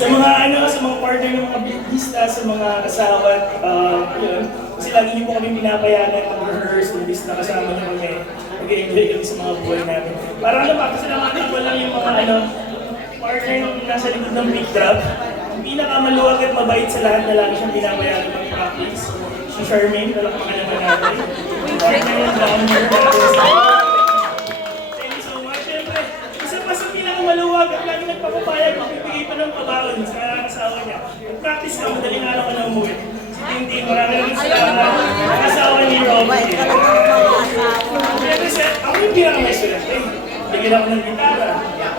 Sa mga ano, sa mga partner ng mga artista, sa mga asawa, uh, yun. Kasi lagi niyo po kami pinapayagan mag-rehearse, imbis na kasama niyo kami. Nag-enjoy kami sa mga buhay namin. Parang ano pa, kasi naman ko lang yung mga ano, partner nung nasa likod ng big drop. Ang pinakamaluwag at mabait sa lahat na lagi siyang pinapayagan mag-practice. Si Charmaine, palakpakan naman natin. Partner ng drummer natin. Thank you so much. Siyempre, isa pa sa pinakamaluwag at lagi nagpapapayag, magbibigay pa ng pabaon sa Mag-practice ka, madaling araw ka na umuwi. Si Tintin, marami rin salamat. Ang asawa ni Robby. Siyempre, siya- ako yung pinakamay swerte. Bigyan ako ng gitara.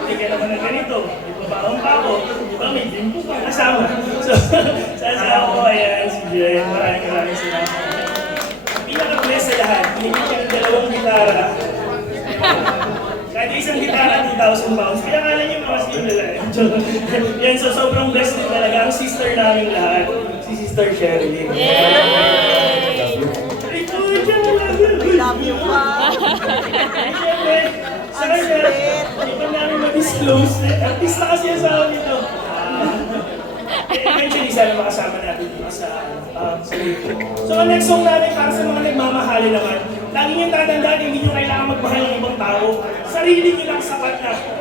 Bigyan ako ng ganito. Ibabaon pa ako. Di ba, may po pang kasama. So, sa asawa ko, ayan, si Jen. Maraming maraming salamat. Pinaka-bless sa lahat, binigyan siya ng dalawang gitara. Kahit isang gitara, 2,000 pounds. Kaya kala niyo mga sino lang. Yan, so sobrang blessed din talaga. Ang sister namin lahat, si Sister Sherilyn. Ay, po, dyan na. Love you pa. Siyempre, sa kanya, hindi pa namin ma-disclose. Artista kasi asawa nito. Ah, eventually, sana makasama natin dito sa, um, sa. So, ang next song namin para sa mga nagmamahali naman, lagi niyong tatandaan, hindi niyo kailangan magmahal ng ibang tao. Sarili niyo lang sapat na.